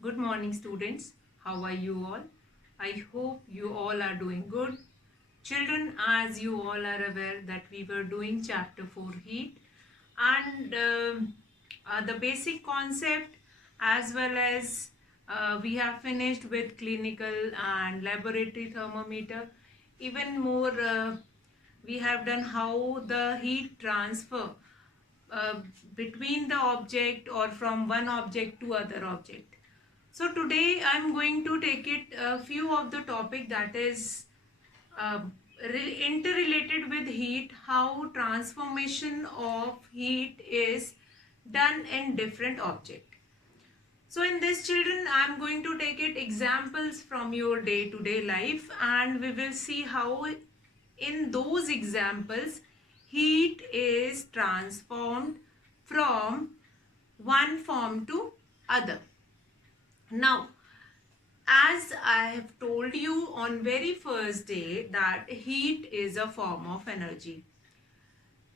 Good morning, students. How are you all? I hope you all are doing good. Children, as you all are aware that we were doing chapter 4 heat and the basic concept as well as we have finished with clinical and laboratory thermometer. Even more, we have done how the heat transfer uh, between the object or from one object to other object. So today I'm going to take it a few of the topic that is uh, interrelated with heat, how transformation of heat is done in different object. So in this, children, I'm going to take it examples from your day-to-day life, and we will see how in those examples heat is transformed from one form to other. Now, as I have told you on very first day that heat is a form of energy.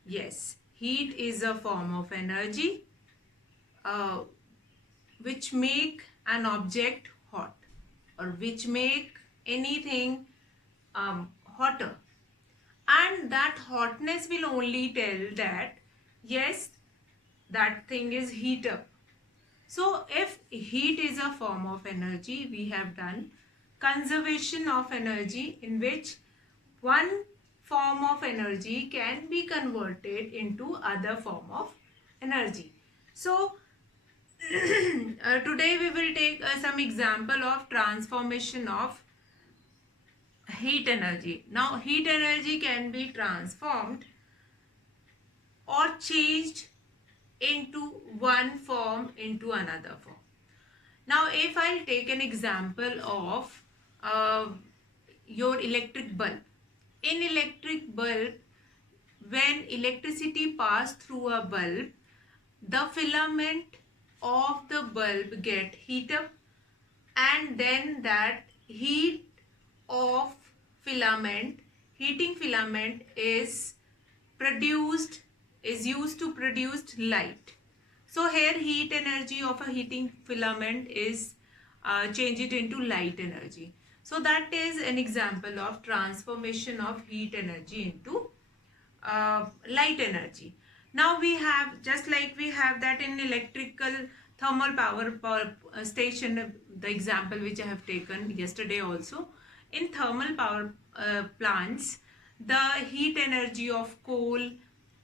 Yes, heat is a form of energy uh, which make an object hot or which make anything hotter. And that hotness will only tell that yes, that thing is heat up. So if heat is a form of energy, we have done conservation of energy in which one form of energy can be converted into other form of energy. So today we will take some example of transformation of heat energy. Now heat energy can be transformed or changed into one form into another form. Now, if I'll take an example of uh, your electric bulb. In electric bulb, when electricity pass through a bulb, the filament of the bulb get heat up, and then that heat of filament, heating filament is produced, is used to produce light. So here heat energy of a heating filament is changed into light energy. So that is an example of transformation of heat energy into light energy. Now we have, just like we have that in electrical thermal power station, the example which I have taken yesterday also. In thermal power plants, the heat energy of coal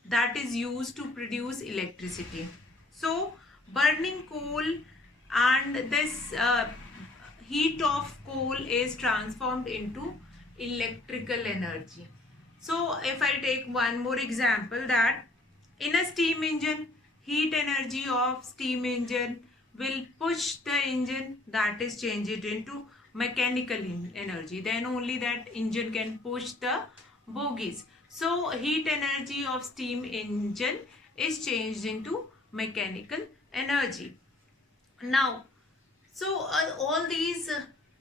that is used to produce electricity. So burning coal and this heat of coal is transformed into electrical energy. So if I take one more example, that in a steam engine, heat energy of steam engine will push the engine, that is changed into mechanical energy. Then only that engine can push the bogies. So heat energy of steam engine is changed into mechanical energy. Now, so all these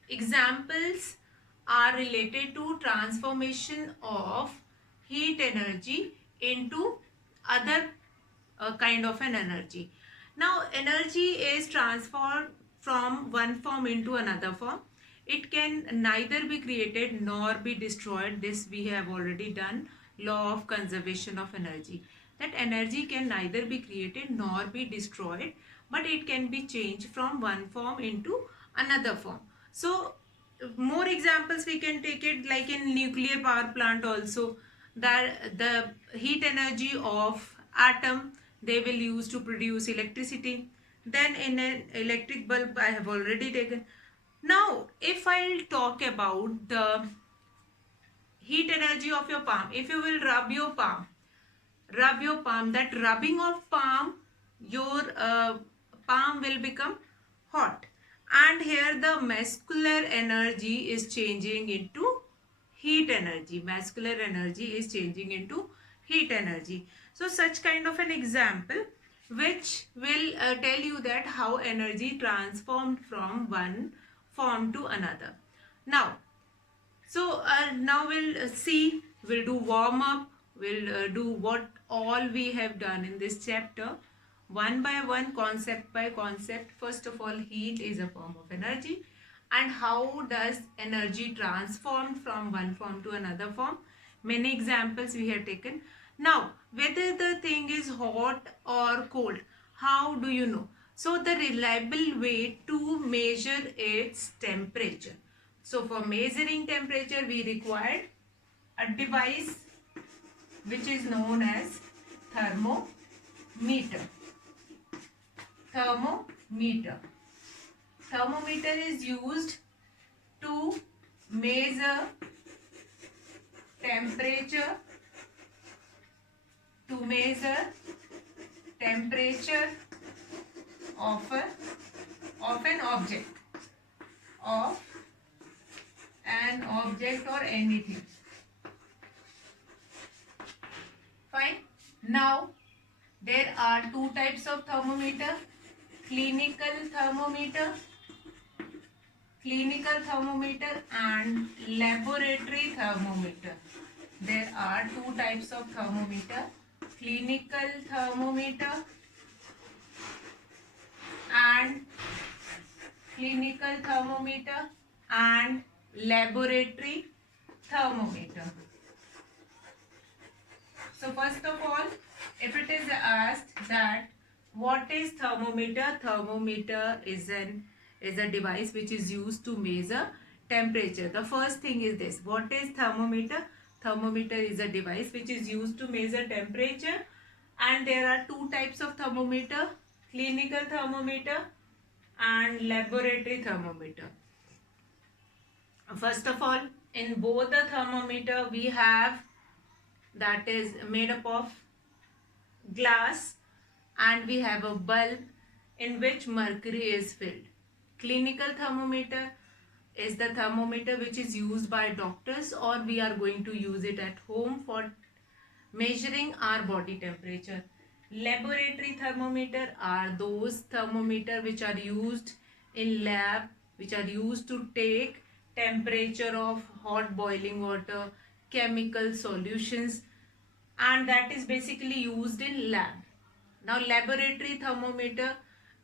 examples are related to transformation of heat energy into other kind of an energy. Now energy is transformed from one form into another form. It can neither be created nor be destroyed. This we have already done. Law of conservation of energy. That energy can neither be created nor be destroyed, but it can be changed from one form into another form. So more examples we can take it, like in nuclear power plant also, that the heat energy of atom they will use to produce electricity. Then in an electric bulb I have already taken. Now if I'll talk about the heat energy of your palm, if you will rub your palm, that rubbing of palm, your palm will become hot, and here the muscular energy is changing into heat energy. Muscular energy is changing into heat energy. So such kind of an example which will tell you that how energy transformed from one form to another. Now, so now we'll see, we'll do warm up, we'll do what all we have done in this chapter. one by one, concept by concept. First of all, heat is a form of energy, and how does energy transform from one form to another form? Many examples we have taken. Now, whether the thing is hot or cold, how do you know? So the reliable way to measure its temperature. So for measuring temperature, we required a device which is known as thermometer. Thermometer. Thermometer is used to measure temperature, of an object, of an object or anything. Fine. Now there are two types of thermometer: clinical thermometer and laboratory thermometer. There are two types of thermometer: clinical thermometer and laboratory thermometer. So first of all, if it is asked that what is thermometer? Thermometer is a device which is used to measure temperature. The first thing is this: what is thermometer? Thermometer is a device which is used to measure temperature, and there are two types of thermometer: clinical thermometer and laboratory thermometer. First of all, in both the thermometer we have, that is made up of glass, and we have a bulb in which mercury is filled. Clinical thermometer is the thermometer which is used by doctors, or we are going to use it at home for measuring our body temperature. Laboratory thermometer are those thermometer which are used in lab, which are used to take temperature of hot boiling water, chemical solutions, and that is basically used in lab. Now laboratory thermometer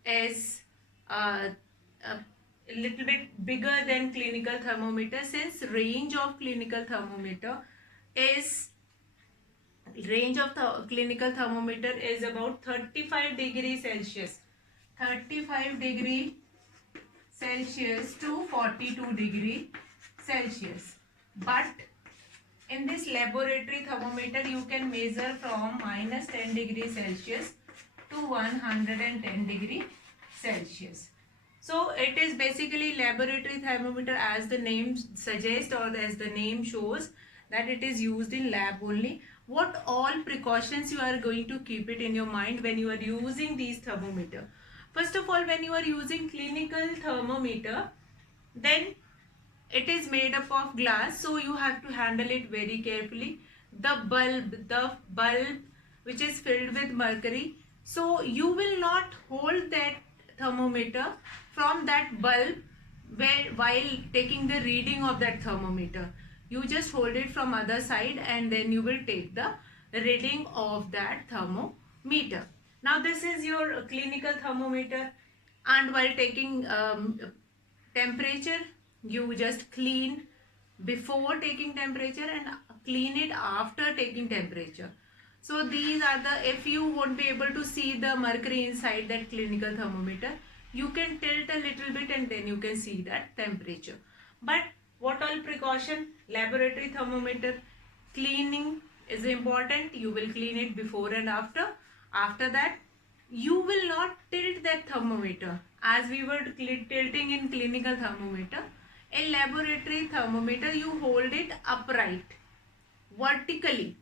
is a little bit bigger than clinical thermometer, since range of clinical thermometer is clinical thermometer is about 35 degrees Celsius. 35 degree Celsius to 42 degree Celsius. But in this laboratory thermometer, you can measure from minus 10 degrees Celsius to 110 degree Celsius. So it is basically laboratory thermometer, as the name suggests or as the name shows, that it is used in lab only. What all precautions you are going to keep it in your mind when you are using these thermometer? First of all, when you are using clinical thermometer, then it is made up of glass, so you have to handle it very carefully. The bulb which is filled with mercury, so you will not hold that thermometer from that bulb while taking the reading of that thermometer. You just hold it from other side, and then you will take the reading of that thermometer. Now this is your clinical thermometer, and while taking temperature, you just clean before taking temperature and clean it after taking temperature. So these are the, if you won't be able to see the mercury inside that clinical thermometer, you can tilt a little bit and then you can see that temperature. But what all precaution? Laboratory thermometer, cleaning is important. You will clean it before and after. After that, you will not tilt that thermometer as we were tilting in clinical thermometer. In laboratory thermometer, you hold it upright, vertically.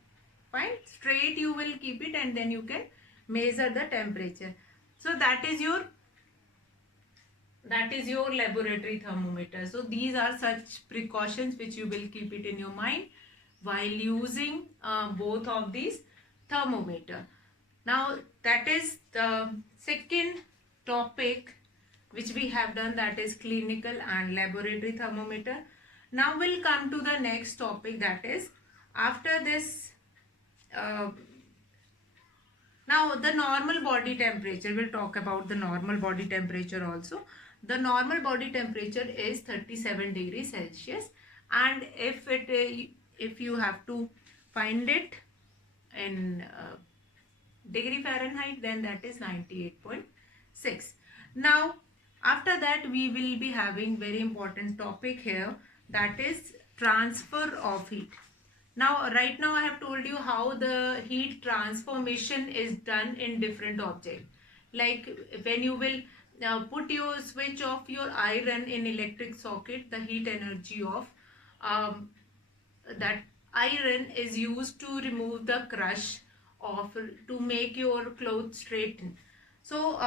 Fine, straight you will keep it, and then you can measure the temperature. So that is your laboratory thermometer. So these are such precautions which you will keep it in your mind while using both of these thermometer. Now that is the second topic which we have done, that is clinical and laboratory thermometer. Now we'll come to the next topic, that is, after this Now the normal body temperature, we'll talk about the normal body temperature also. The normal body temperature is 37 degrees Celsius, and if you have to find it in degree Fahrenheit, then that is 98.6. Now after that we will be having very important topic here, that is transfer of heat. Now right now I have told you how the heat transformation is done in different objects. Like when you will put your switch of your iron in electric socket, the heat energy of um, that iron is used to remove the crush of to make your clothes straighten. So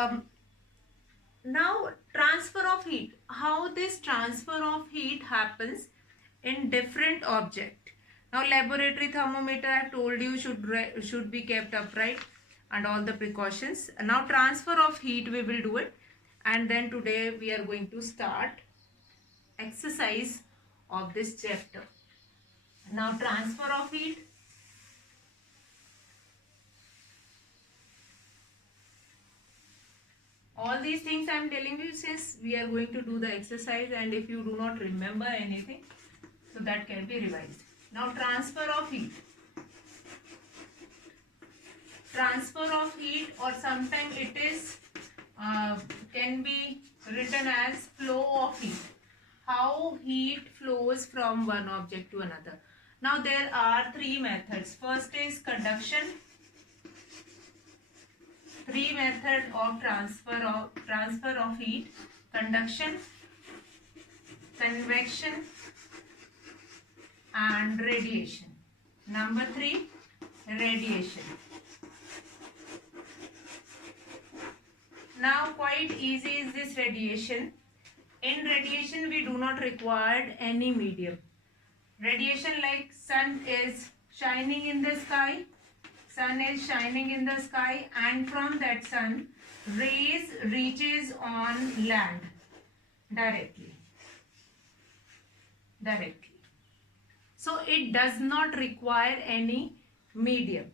now transfer of heat, how this transfer of heat happens in different object. Now laboratory thermometer I have told you should be kept upright and all the precautions. Now transfer of heat we will do it, and then today we are going to start exercise of this chapter. Now transfer of heat. All these things I am telling you since we are going to do the exercise, and if you do not remember anything, so that can be revised. Now transfer of heat. Transfer of heat, or sometimes it is can be written as flow of heat. How heat flows from one object to another. Now there are three methods. First is conduction. Three methods of transfer of heat: conduction, convection, and radiation. Number 3, radiation. Now quite easy is this radiation. In radiation we do not require any medium. Radiation, like sun is shining in the sky. Sun is shining in the sky, and from that sun rays reaches on land directly. So it does not require any medium.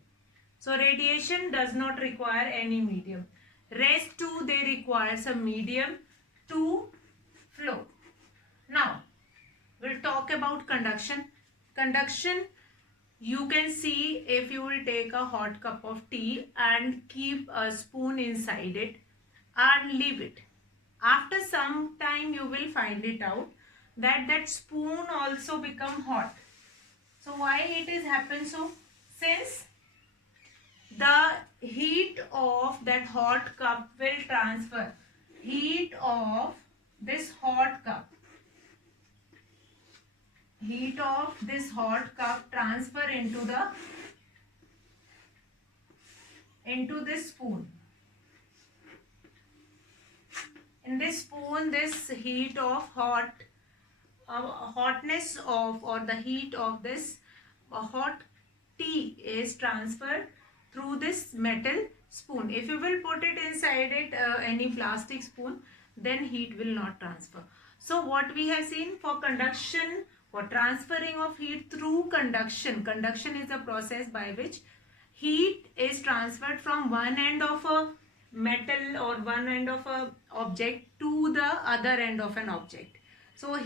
So radiation does not require any medium. Rest too, they require some medium to flow. Now we'll talk about conduction. Conduction, you can see if you will take a hot cup of tea and keep a spoon inside it and leave it. After some time you will find it out that that spoon also become hot. So why it is happen so? Since the heat of that hot cup will transfer. Heat of this hot cup. Heat of this hot cup transfer into this spoon. In this spoon, this heat of hotness of, or the heat of this hot tea is transferred through this metal spoon. If you will put it inside it any plastic spoon, then heat will not transfer. So what we have seen for conduction, for transferring of heat through conduction. Conduction is a process by which heat is transferred from one end of a metal or one end of a object to the other end of an object. So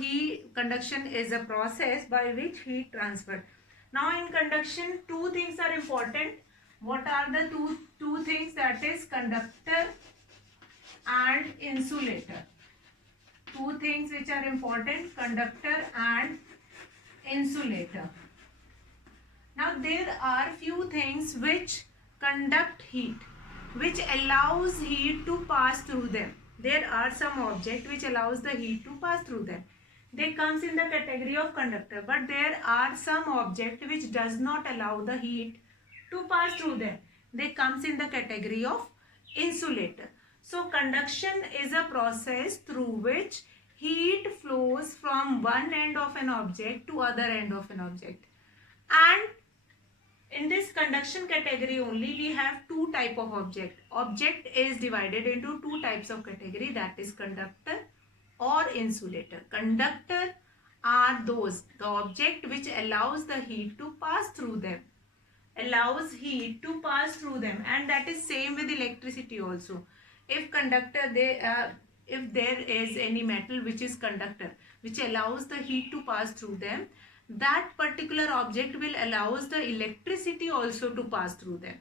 conduction is a process by which heat transferred. Now in conduction, two things are important. What are the two things? That is conductor and insulator. Two things which are important: conductor and insulator. Now there are few things which conduct heat, which allows heat to pass through them. There are some object which allows the heat to pass through them. They comes in the category of conductor, but there are some object which does not allow the heat to pass through them. They comes in the category of insulator. So conduction is a process through which heat flows from one end of an object to other end of an object. And in this conduction category only we have two type of object. Object is divided into two types of category, that is conductor or insulator. Conductor are the object which allows the heat to pass through them. allows heat to pass through them, and that is same with electricity also. If conductor if there is any metal which is conductor which allows the heat to pass through them, that particular object will allows the electricity also to pass through them.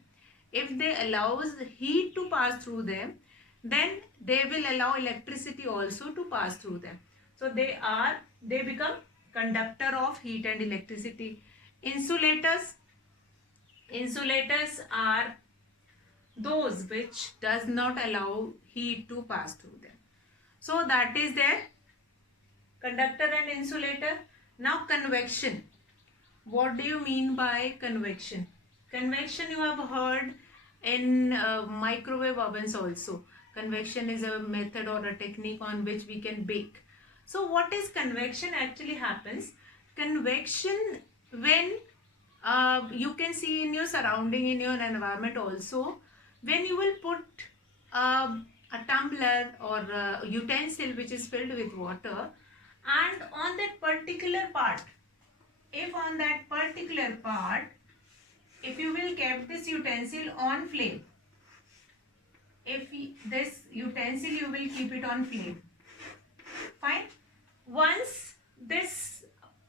If they allows heat to pass through them, then they will allow electricity also to pass through them. So they become conductor of heat and electricity. Insulators are those which does not allow heat to pass through them. So that is their conductor and insulator. Now convection. What do you mean by convection? Convection you have heard in microwave ovens also. Convection is a method or a technique on which we can bake. So what is convection actually happens? Convection, when you can see in your surrounding, in your environment also, when you will put a tumbler or a utensil which is filled with water, and on that particular part, if on that particular part, if you will keep this utensil on flame, this utensil you will keep it on flame, fine. Once this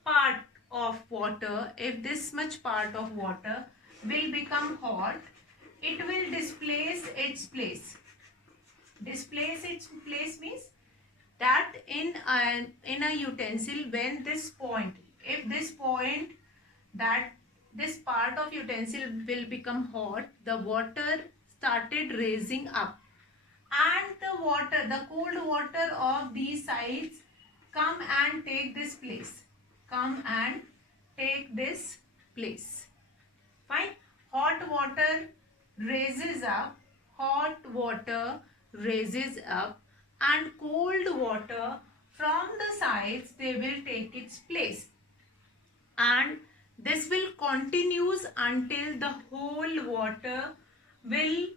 part of water, if this much part of water will become hot, it will displace its place. Displace its place means that in a utensil, when this point, if this point, that this part of utensil will become hot, the water started raising up, and the cold water of these sides come and take this place, fine. Hot water raises up, and cold water from the sides, they will take its place, and this will continues until the whole water will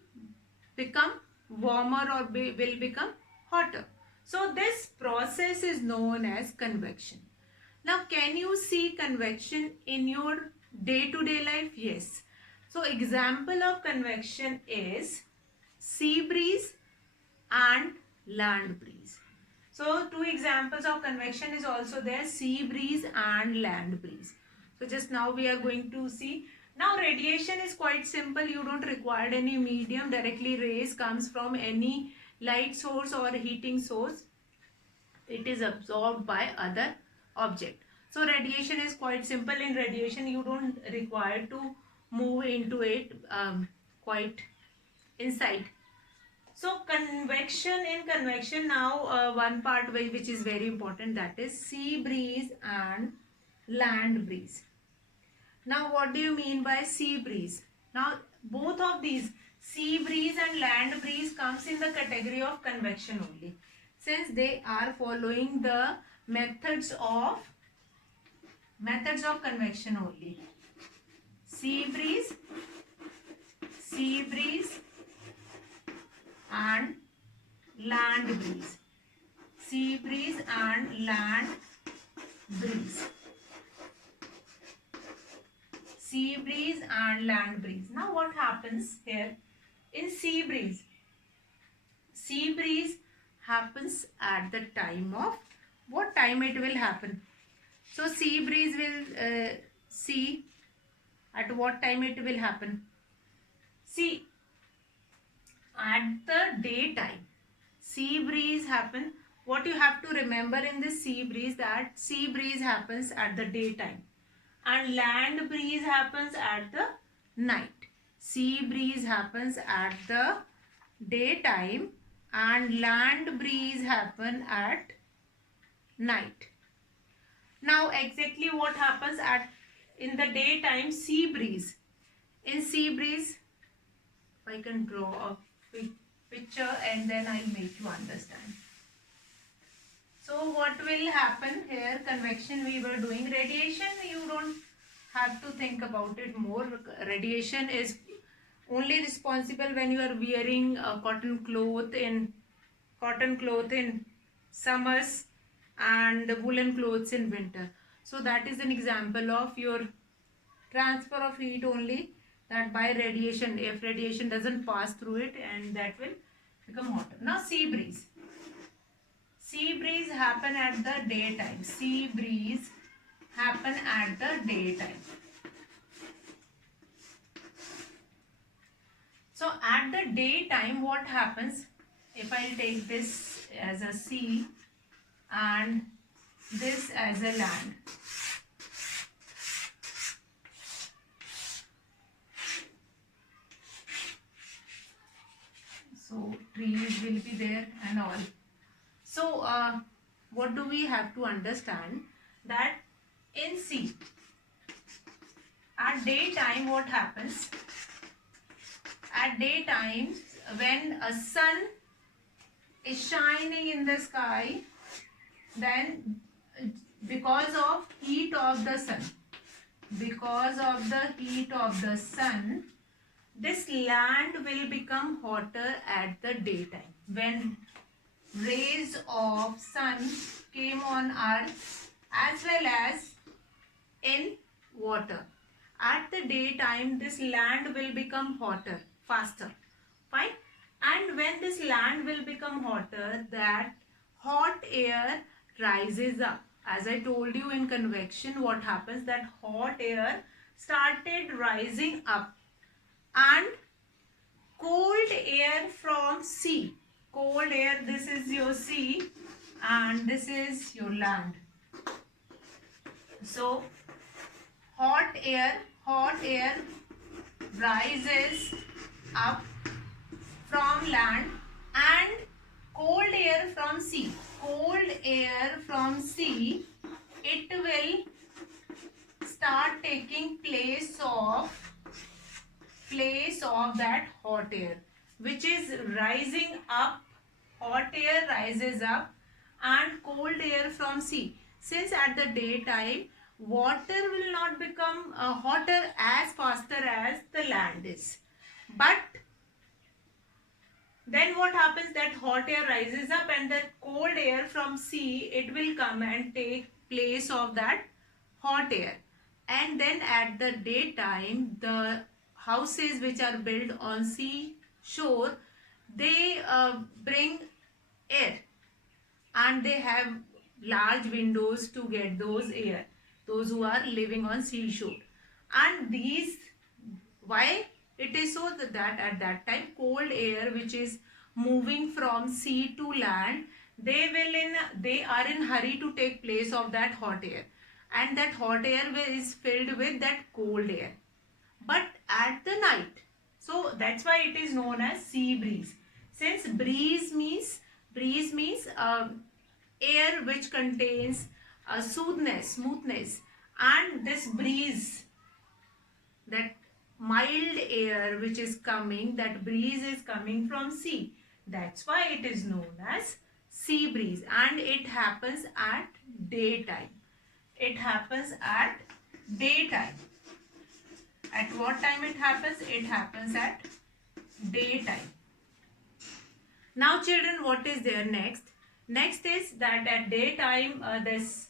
become warmer or will become hotter. So this process is known as convection. Now can you see convection in your day-to-day life? Yes. So example of convection is sea breeze and land breeze. So two examples of convection is also there, sea breeze and land breeze. So just now we are going to see. Now radiation is quite simple. You don't require any medium. Directly rays comes from any light source or heating source. It is absorbed by other object. So radiation is quite simple. In radiation you don't require to move into it quite inside. So in convection now one part which is very important, that is sea breeze and land breeze. Now what do you mean by sea breeze? Now both of these, sea breeze and land breeze, comes in the category of convection only, since they are following the methods of convection only. Sea breeze and land breeze. Sea breeze and land breeze. Sea breeze and land breeze. Now what happens here in sea breeze? Sea breeze happens at the time of, what time it will happen? So sea breeze will see at what time it will happen. See, at the daytime, sea breeze happen. What you have to remember in this sea breeze, that sea breeze happens at the daytime and land breeze happens at the night. Sea breeze happens at the daytime and land breeze happen at night. Now exactly what happens in the daytime? Sea breeze. In sea breeze, I can draw a picture and then I'll make you understand. So what will happen here? Convection we were doing. Radiation, you don't have to think about it more. Radiation is only responsible when you are wearing a cotton cloth in summers and woolen clothes in winter. So that is an example of your transfer of heat only that by radiation, if radiation doesn't pass through it, and that will become hotter. Now sea breeze. Sea breeze happen at the daytime. Sea breeze happen at the daytime. So at the daytime, what happens? If I take this as a sea and this as a land. So trees will be there and all. So what do we have to understand? That in sea, at daytime what happens? At daytime, when a sun is shining in the sky, then because of heat of the sun, this land will become hotter at the daytime. When rays of sun came on earth as well as in water, at the daytime this land will become hotter faster. Fine. And when this land will become hotter, that hot air rises up. As I told you in convection, what happens? That hot air started rising up, and cold air from sea. Cold air, this is your sea and this is your land. So hot air rises up from land, and cold air from sea. Cold air from sea, it will start taking place of that hot air, which is rising up. Hot air rises up and cold air from sea. Since at the daytime, water will not become hotter as faster as the land is. But then what happens? That hot air rises up and the cold air from sea, it will come and take place of that hot air. And then at the daytime, the houses which are built on sea shore, they bring air, and they have large windows to get those air, those who are living on seashore. And these, why it is so that at that time cold air which is moving from sea to land, they are in hurry to take place of that hot air, and that hot air is filled with that cold air. But at the night, so that's why it is known as sea breeze. Since breeze means air which contains smoothness, and this breeze, that mild air which is coming, that breeze is coming from sea. That's why it is known as sea breeze, and it happens at daytime. It happens at daytime. At what time it happens? It happens at daytime. Now children, what is there next? Next is that at daytime this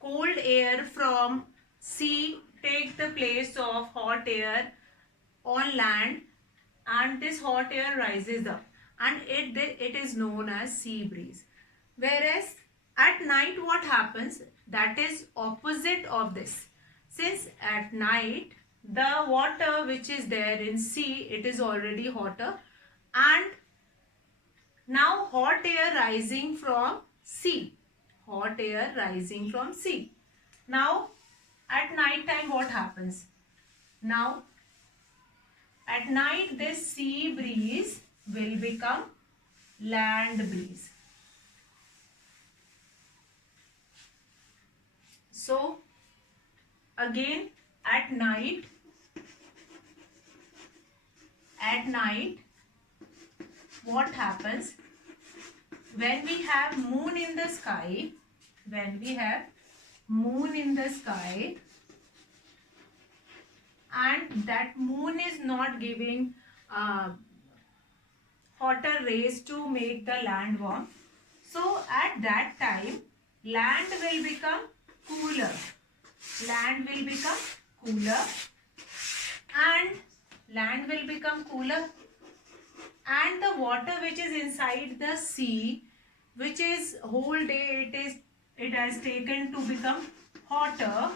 cold air from sea take the place of hot air on land, and this hot air rises up, and it is known as sea breeze. Whereas at night what happens? That is opposite of this. Since at night the water which is there in sea, it is already hotter, and now hot air rising from sea. Hot air rising from sea. Now at night time what happens? Now at night this sea breeze will become land breeze. So again at night what happens? When we have moon in the sky, and that moon is not giving hotter rays to make the land warm, so at that time land will become cooler. and land will become cooler, and the water which is inside the sea, which is whole day it has taken to become hotter,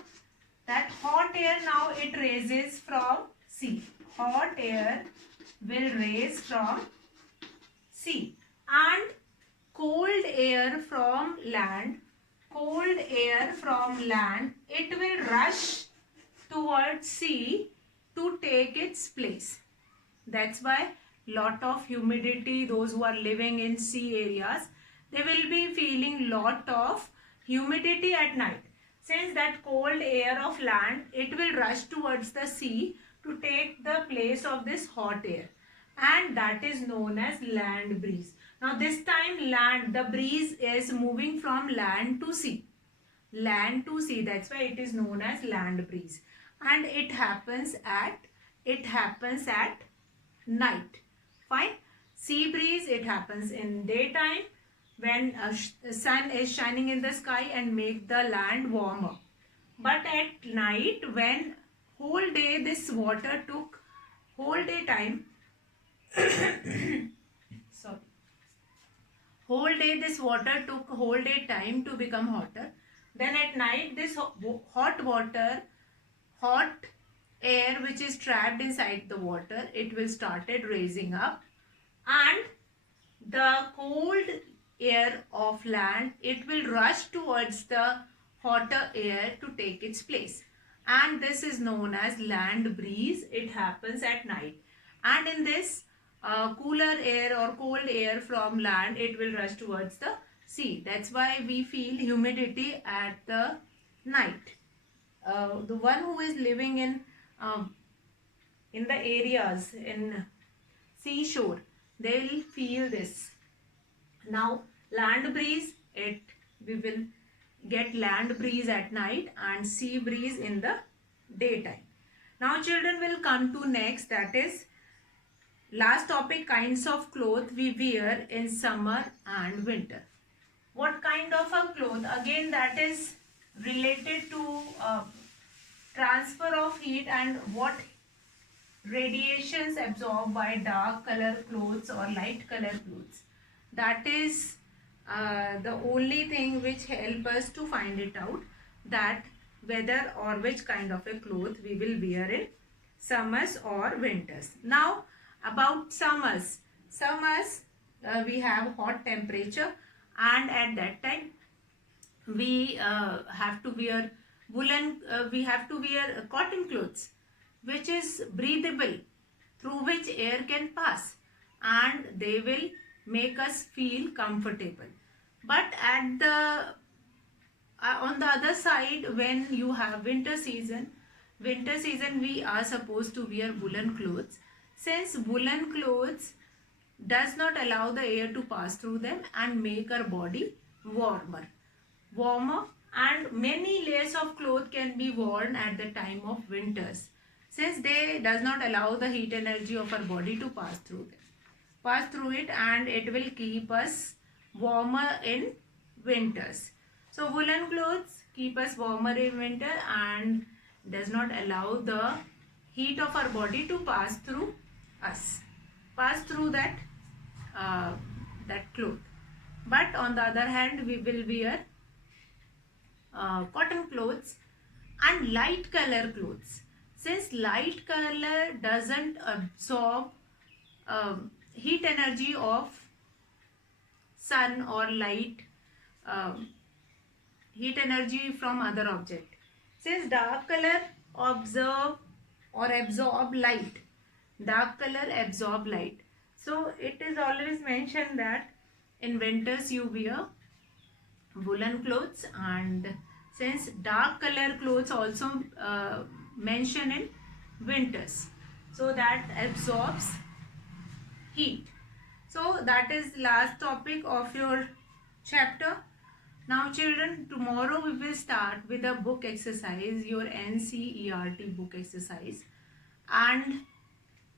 that hot air now it raises from sea. Hot air will raise from sea, and cold air from land, cold air from land, it will rush towards sea to take its place. That's why lot of humidity, those who are living in sea areas, they will be feeling lot of humidity at night. Since that cold air of land, it will rush towards the sea to take the place of this hot air. And that is known as land breeze. Now this time land, the breeze is moving from land to sea. Land to sea, that's why it is known as land breeze. And it happens at night. Fine. Sea breeze, it happens in daytime when sun is shining in the sky and make the land warmer. But at night, when whole day this water took whole day time sorry, whole day this water took whole day time to become hotter, then at night this hot water, hot air which is trapped inside the water, it will started raising up, and the cold air of land, it will rush towards the hotter air to take its place, and this is known as land breeze. It happens at night, and in this cooler air or cold air from land, it will rush towards the sea. That's why we feel humidity at the night. The one who is living in the areas in seashore, they will feel this. Now land breeze, we will get land breeze at night and sea breeze in the daytime. Now children will come to next, that is last topic, kinds of clothes we wear in summer and winter. What kind of a cloth? Again, that is related to transfer of heat and what radiations absorbed by dark color clothes or light color clothes. That is the only thing which help us to find it out, that whether or which kind of a cloth we will wear in summers or winters. Now about summers. We have hot temperature, and at that time we have to wear woolen, we have to wear cotton clothes which is breathable, through which air can pass, and they will make us feel comfortable. But at the on the other side, when you have winter season we are supposed to wear woolen clothes, since woolen clothes does not allow the air to pass through them and make our body warmer, and many layers of cloth can be worn at the time of winters, since they does not allow the heat energy of our body to pass through it, and it will keep us warmer in winters. So woolen clothes keep us warmer in winter and does not allow the heat of our body to pass through that cloth. But on the other hand, we will wear cotton clothes and light color clothes, since light color doesn't absorb heat energy of sun or light, heat energy from other object, since dark color absorb light. So it is always mentioned that in winters you wear woolen clothes, and since dark color clothes also mention in winters, so that absorbs heat. So that is last topic of your chapter. Now children, tomorrow we will start with a book exercise, your NCERT book exercise, and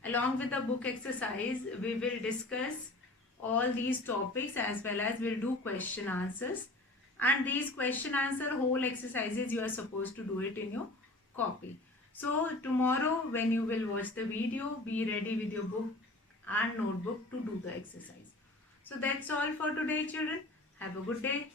along with the book exercise we will discuss all these topics, as well as we'll do question answers, and these question answer whole exercises you are supposed to do it in your copy. So tomorrow when you will watch the video, be ready with your book and notebook to do the exercise. So that's all for today, children. Have a good day.